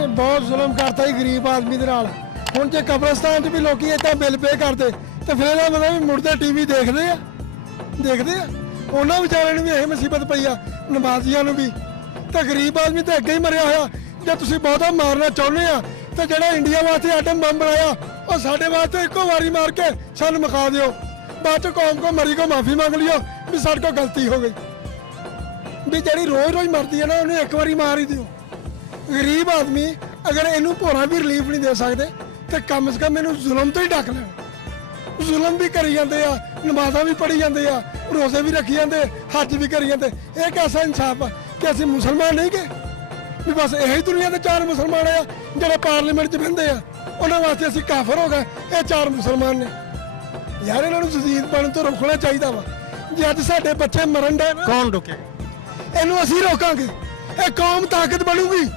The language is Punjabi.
ਇਹਨੇ ਬਹੁਤ ਜ਼ੁਲਮ ਕਰਤਾ ਹੀ ਗਰੀਬ ਆਦਮੀ ਦੇ ਨਾਲ। ਹੁਣ ਜੇ ਕਬਰਸਤਾਨ 'ਚ ਵੀ ਲੋਕੀ ਇੱਦਾਂ ਬਿੱਲ ਪੇ ਕਰਦੇ ਤੇ ਫਿਰ ਇਹਦਾ ਮਤਲਬ ਵੀ ਮੁੜਦੇ ਟੀਵੀ ਦੇਖਦੇ ਆ ਉਹਨਾਂ ਵਿਚਾਰਿਆਂ ਨੂੰ ਵੀ ਇਹ ਮੁਸੀਬਤ ਪਈ ਆ, ਨਮਾਜ਼ੀਆਂ ਨੂੰ ਵੀ। ਤੇ ਗਰੀਬ ਆਦਮੀ ਤਾਂ ਅੱਗੇ ਹੀ ਮਰਿਆ ਹੋਇਆ। ਜੇ ਤੁਸੀਂ ਬਹੁਤਾ ਮਾਰਨਾ ਚਾਹੁੰਦੇ ਆ ਤੇ ਜਿਹੜਾ ਇੰਡੀਆ ਵਾਸਤੇ ਆਟਮ ਬੰਬ ਬਣਾਇਆ ਉਹ ਸਾਡੇ ਵਾਸਤੇ ਇੱਕੋ ਵਾਰੀ ਮਾਰ ਕੇ ਸਾਨੂੰ ਮੁਕਾ ਦਿਓ। ਬਾਅਦ 'ਚ ਕੌਮ ਕੋ ਮਰੀ ਕੋ ਮਾਫੀ ਮੰਗ ਲਿਓ ਵੀ ਸਾਡੇ ਕੋਲ ਗਲਤੀ ਹੋ ਗਈ। ਵੀ ਜਿਹੜੀ ਰੋਜ਼ ਮਰਦੀ ਹੈ ਨਾ ਉਹਨੂੰ ਇੱਕ ਵਾਰੀ ਮਾਰ ਹੀ ਦਿਓ। ਗਰੀਬ ਆਦਮੀ ਅਗਰ ਇਹਨੂੰ ਭੋਰਾ ਵੀ ਰਿਲੀਫ ਨਹੀਂ ਦੇ ਸਕਦੇ ਤੇ ਕਮ ਸੇ ਕਮ ਇਹਨੂੰ ਜ਼ੁਲਮ ਤੋਂ ਹੀ ਢੱਕ ਲੈਣ। ਜ਼ੁਲਮ ਵੀ ਕਰੀ ਜਾਂਦੇ ਆ, ਨਮਾਜ਼ਾਂ ਵੀ ਪੜ੍ਹੀ ਜਾਂਦੇ ਆ, ਰੋਜ਼ੇ ਵੀ ਰੱਖੀ ਜਾਂਦੇ, ਹੱਜ ਵੀ ਕਰੀ ਜਾਂਦੇ। ਇਹ ਕਿਹਦਾ ਇਨਸਾਫ ਆ ਕਿ ਅਸੀਂ ਮੁਸਲਮਾਨ ਨਹੀਂ ਗਏ ਵੀ ਬਸ ਇਹੀ ਦੁਨੀਆ ਦੇ 4 ਮੁਸਲਮਾਨ ਆ ਜਿਹੜੇ ਪਾਰਲੀਮੈਂਟ 'ਚ ਬਹਿੰਦੇ ਆ, ਉਹਨਾਂ ਵਾਸਤੇ ਅਸੀਂ ਕਾਫਰ ਹੋ ਗਏ। ਇਹ 4 ਮੁਸਲਮਾਨ ਨੇ ਯਾਰ, ਇਹਨਾਂ ਨੂੰ ਜਦੀਦ ਬਣਨ ਤੋਂ ਰੋਕਣਾ ਚਾਹੀਦਾ ਵਾ। ਜੇ ਅੱਜ ਸਾਡੇ ਬੱਚੇ ਮਰਨ ਦੇ, ਕੌਣ ਰੋਕੇ? ਇਹਨੂੰ ਅਸੀਂ ਰੋਕਾਂਗੇ। ਇਹ ਕੌਮ ਤਾਕਤ ਬਣੂਗੀ।